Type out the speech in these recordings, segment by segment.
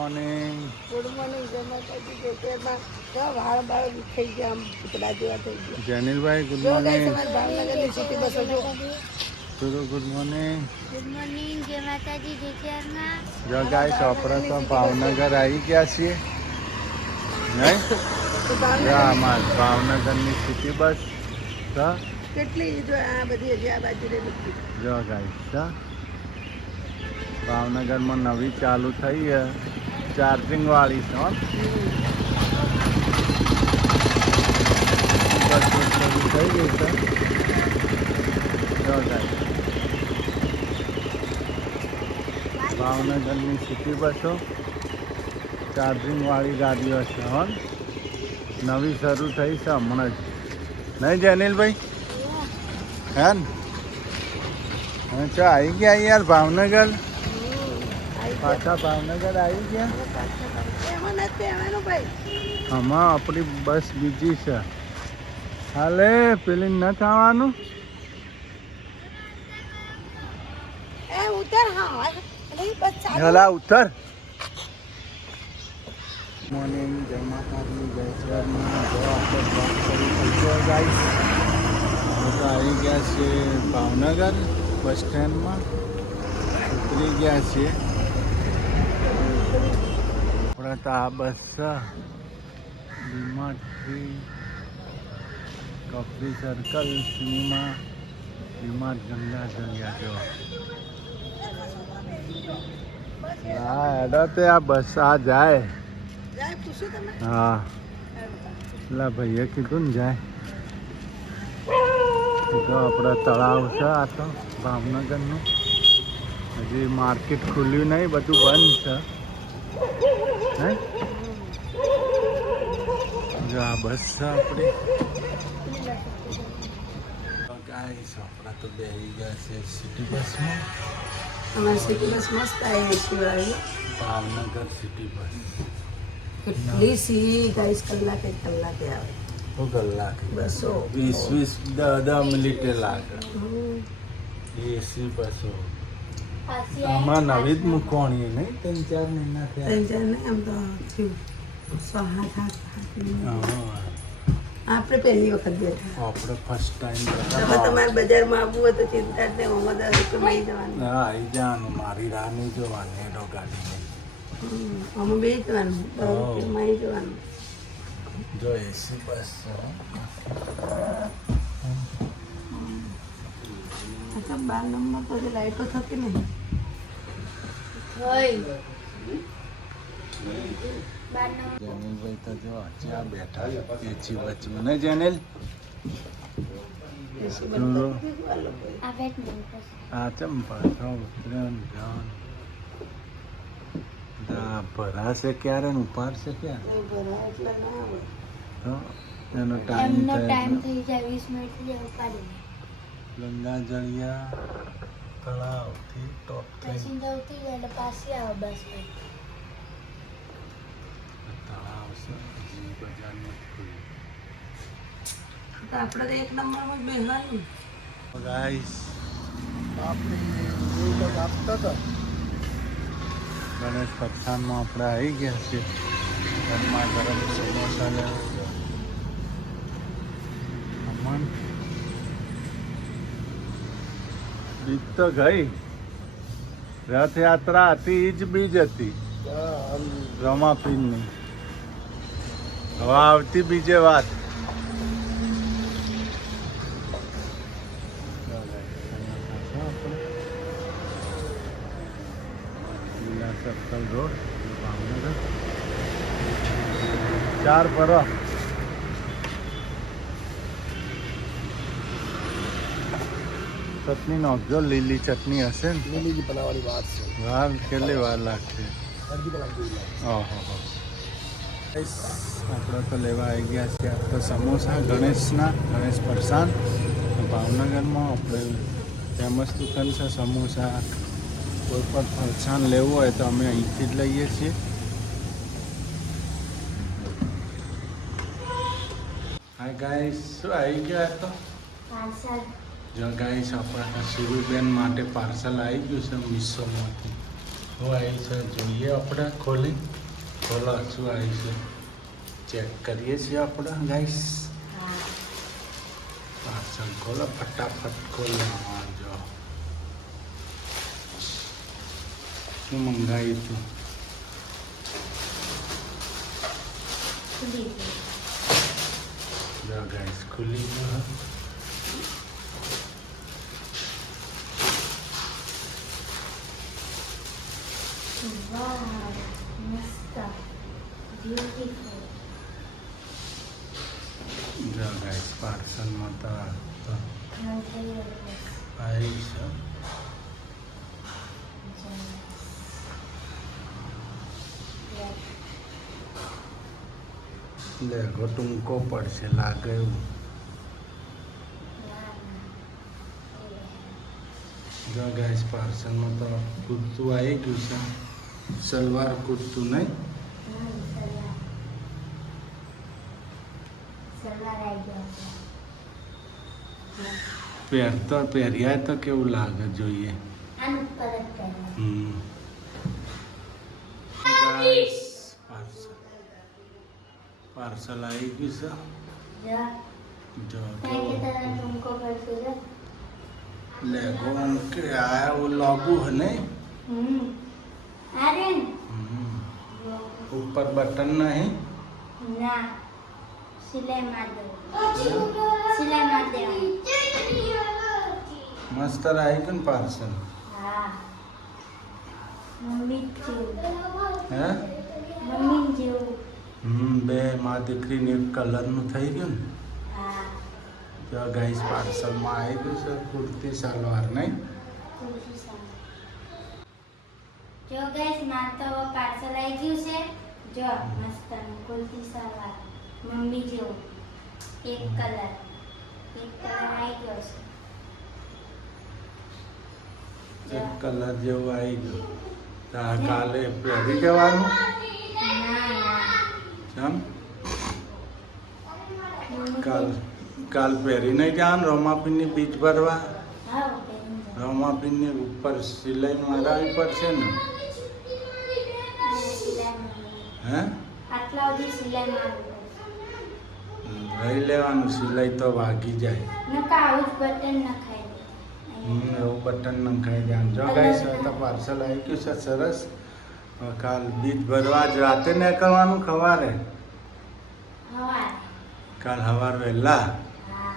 Morning. Good morning. જમાતાજી ખેતરમાં તો વાળ બાળ થઈ ગયા, આમ પૂતળા જેવા થઈ ગયા. જેનિલભાઈ ગુડ જો ગાઈસ મોર્નિંગ. અમારી ભાવનગરની સિટી બસો જો. સુરુ ગુડ મોર્નિંગ. Good morning. જય માતાજી, જય શ્યારમાં. જો ગાઈસ આપણે તો ભાવનગર આવી ગયા છીએ. નહીં જો અમાર ભાવનગરની સિટી બસ તો કેટલી જો આ બધી હજી આ બાજુ રહી. જો ગાઈસ તો ભાવનગરમાં નવી ચાલુ થઈ છે, ચાર્જિંગ વાળી છે. બસ શરૂ થઈ ગઈ છે. જો ગાઈસ ભાવનગરની સિટી બસો ચાર્જિંગ વાળી ગાડીઓ છે. નવી શરૂ થઈ છે હમણાં જ. નહીં જેનિલભાઈ હે ને? અચ્છા આવી ગયા યાર ભાવનગર. પાછા ભાવનગર આવી ગયા. એમાં નથી પહેવાનું ભાઈ. આમાં આપણી બસ બીજી છે. હાલે પેલી ન થવાનું. એ ઉતર. હા એટલે બસ ચાલુ. હલા ઉતર. મોર્નિંગ જય માતાજી જય શ્યામાં. જો આપણે વાત કરી થઈ ગયો ગાઈસ. તો આવી ગયા છે ભાવનગર બસ સ્ટેન્ડમાં ઉતરી ગયા છીએ. આપણે તો આ બસ છે ડીમાર્ટથી કપરી સર્કલ સિનેમા ડીમાર્ટ ગંગા જગ્યા જો. હા એડો તે આ બસ આ જાય. જાય પૂછ્યું તમે? હા પેલા ભાઈએ કીધું ને જાય. તો આપણે તળાવ છે આ તો ભાવનગરનું. હજી માર્કેટ ખુલ્યું નહીં, બધું બંધ છે. હે જો આ બસ છે આપણી. ગાઈસ આપણા તો બેસી ગયા છે સિટી બસમાં. અમારી સિટી બસ મસ્ત આવી શિવાળી. ભાવનગર સિટી બસ કેટલી સી 30 કલાકે આવે. કલાક બસો 20-10 મિનિટે લાગે. એસી બસો આમાં નવી જ મૂકવાની નહીં, 3-4 મહિના થયા. નહીં આમ તો થયું 6-7 હા, આપણે પહેલી વખત બેઠા. આપણે ફર્સ્ટ ટાઈમ તમે તમારે બજારમાં આવવું હોય તો ચિંતા જ નહીં. ઓમાં 10 રૂપિયામાં જવાનું. હા આવી જવાનું. મારી રાહ નહીં જોવાની એનો ગાડી નહીં. આમાં બે જવાનું. 10 રૂપિયામાં જવાનું. જો એસી બસ છે. અચ્છા 12 નંબર પર લાઈટો થતી નહીં. જેનિલભાઈ તો જો ત્યાં બેઠા એસી બસમાં. ને જેનિલ આ ચંપા ભરાશે ક્યારે ને ઉપાડશે ક્યારે? તો એનો ટાઈમ થઈ જાય 20 મિનિટ થઈ જાય ઉપાડી ગંગા જળિયા તળાવથી ટોપ થઈ પેસેન્જર ઉતરી જાય એટલે પાછી આવે બસ. તળાવ છે હજી બજારમાં ખુલ્લું. તો આપણે તો 1 નંબરમાં જ બેસવાનું. ગાઈસ આપણે આપતા હતા ગણેશ ફરસાણમાં આપણે આવી ગયા છીએ. ગરમા ગરમ સમોસા લેવા. અમન બીજ તો ગઈ. રથયાત્રા હતી એ જ બીજ હતી રમાપીરની. હવે આવતી બીજે વાત. સર્કલ રોડ ભાવનગર 4 પર ચટણી નાખજો. લીલી ચટણી હશે ને? લીલી બનાવવાની વાત છે. વાર કેટલી વાર લાગશે? ઓહો આપણે તો લેવા આવી ગયા છીએ તો સમોસા ગણેશના. ગણેશ ફરસાણ ભાવનગરમાં આપણે ફેમસ દુકાન છે સમોસા. કોઈ પણ ફરસાણ લેવું હોય તો અમે અહીંથી જ લઈએ છીએ. હાય ગાઈસ શું આવી ગયા તો જો ગાઈસ આપણા સુરુબેન માટે પાર્સલ આવી ગયું છે મીશોમાંથી. શું આવી છે જોઈએ આપણે ખોલી ખોલો શું આવી છે ચેક કરીએ છીએ આપણે ગાઈસ પાર્સલ ખોલો ફટાફટ ખોલો જો શું મંગાવ્યું હતું જો ગાઈસ ખુલી ગયું વાવ મસ્ત બ્યુટીફુલ જો ગાઈસ પાર્સલમાં તો આવી છે લેગો ટૂંકો પડશે લાગે એવું જો ગાઈસ પાર્સલમાં તો કુર્તું આવી ગયું છે સલવાર કુર્તું નહીં પહેર્યા તો કેવું લાગે જોઈએ ગાઈસ પાર્સલ આવી ગયું છે જો લેગો કે આયા वो लागू है नहीं ऊपर बटन नहीं ના સિલાઈ માર દો સિલાઈ માર દે मस्त आई कन पार्सल હા મમ્મી જેવું હે મમ્મી જેવું બે માં દીકરીને એક કલરનું થઈ ગયું ને હા જો ગાઈસ પાર્સલમાં આવી ગયું છે કુર્તી સલવાર નહીં જો ગાઈસ માર તો પાર્સલ આવી ગયું છે જો મસ્ત કુર્તી સલવાર મમ્મી જેવું એક કલર આવી ગયો છે એક કલર જેવું આવી ગયું તો આ કાલે પહેરી જવાનું ના કેમ કાલ પહેરીને જવાનું રમાપીની બીજ ભરવા હા રમાપીની ઉપર સિલાઈ મરાવી પડશે ને હે આટલા સુધી સિલાઈ મારવી રહી લેવાનું સિલાઈ તો વાગી જાય નકા આવું જ બટન નખાઈ દે એવું બટન નખાઈ જાય જો ગાઈસ તો પાર્સલ આવી ગયું છે સરસ હવે કાલ બીજ ભરવા જ રાતે નીકળવાનું ખવારે હવા કાલ સવાર વહેલા હા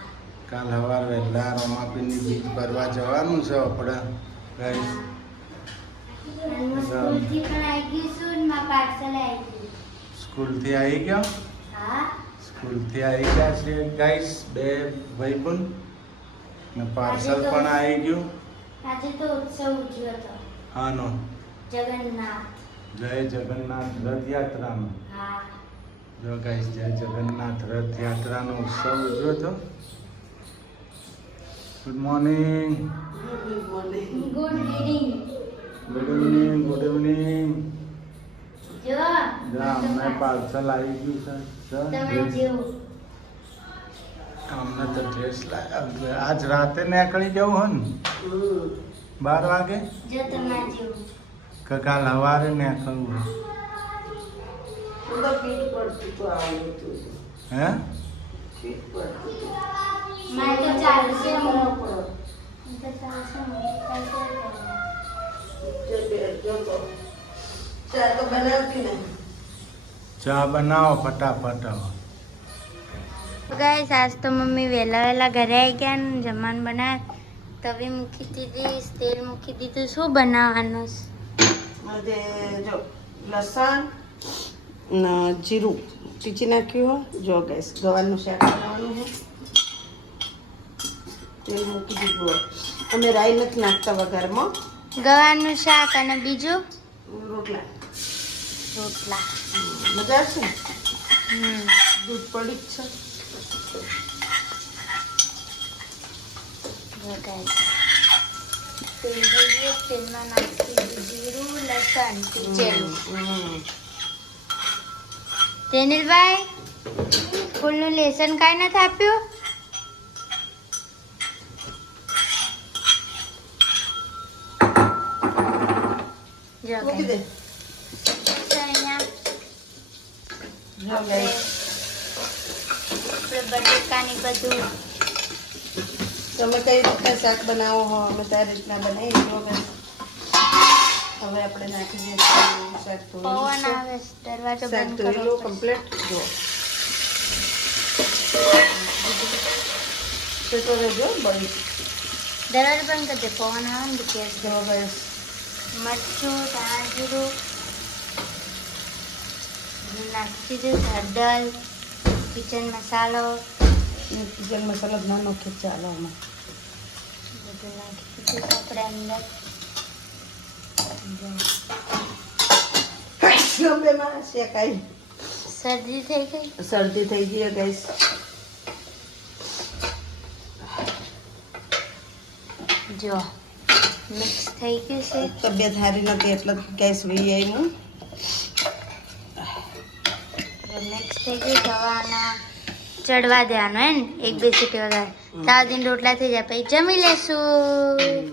કાલ સવાર વહેલા રમાપીની બીજ ભરવા જવાનું છે આપણે ગાઈસ સ્કૂલથી પણ આવી ગયું છું ને મારા પાર્સલ આવી ગયું સ્કૂલથી આવી ગયો હા સ્કૂલથી આવી ગયા છે ગાઈસ બે ભાઈબંધ ને પાર્સલ પણ આવી ગયું આજે તો ઉત્સવ ઉજવ્યો હતો હાનો જગન્નાથ જય જગન્નાથ રથયાત્રાનો હા જો ગાઈસ જય જગન્નાથ રથયાત્રાનો ઉત્સવ ઉજવ્યો હતો good morning good reading good evening good evening જો અમને પાર્સલ આવી ગયું છે તમે જેવું અમને તો ડ્રેસ લાવ્યા આજ રાતે નીકળી જવું હોય ને 12 વાગે જો તમારા જેવું કે કાલ સવારે નીકળવું હે મારે તો ચાલશે હું તો ચાલશે હું ચા બનાવો ફટાફટ હવે ગાઈસ આજ તો મમ્મી વહેલા ઘરે આવી ગયા ને જમવાનું બનાવ તવી મૂકી દીધી તેલ મૂકી દીધું શું બનાવવાનું આજે જો લસણ ને જીરું પીચી નાખ્યું હોય જો ગેસ ગવારનું શાક બનાવવાનું હોય તેલ મૂકી દીધું હોય અમે રાઈ નથી નાખતા વઘારમાં ગવારનું શાક અને બીજું રોટલા રોટલા મજા આવશે દૂધ પડી જ છે જો ગાઈસ તેલ થઈ ગયું તેલમાં નાખી દીધું જીરું લસણ પીચેલું તેનિલભાઈ ફૂલનું લેસન કાંઈ નથી આપ્યું જો મૂકી દે. તો અહીંયા જો આપણે guys, બટેકાની બધું તમે કઈ રીતના શાક બનાવો હો અમે ત્યાં રીતના બનાવી જો guys. હવે આપણે નાખી દઈશું શાક પવન ધોયેલું આવે છે. દરવાજો શાક બંધ કરવો ધોયેલું પડશે. કમ્પ્લીટ જો તો રહેજો બળી દરવાજો બંધ કરી દે. પવન આવે ને ગેસ જો guys. મરચું ધાણા જીરું નાખી દીધું. હળદર કિચન મસાલો કિચન મસાલો જ ના નાખીએ ચાલો આમાં બધું નાખી દીધું આપણે અંદર. ગમેમાં શેકાઈ શરદી થઈ ગઈ. શરદી થઈ ગઈ ગાઈસ. જો મિક્સ થઈ ગયું છે. તબિયત સારી નથી એટલે ગેસ વી આવી હું મિક્સ થઈ ગયું. જવાના ચડવા દેવાનું હે ને 1-2 સીટી વગાડ. તાવ દિન રોટલા થઈ જાય પછી જમી લેશું.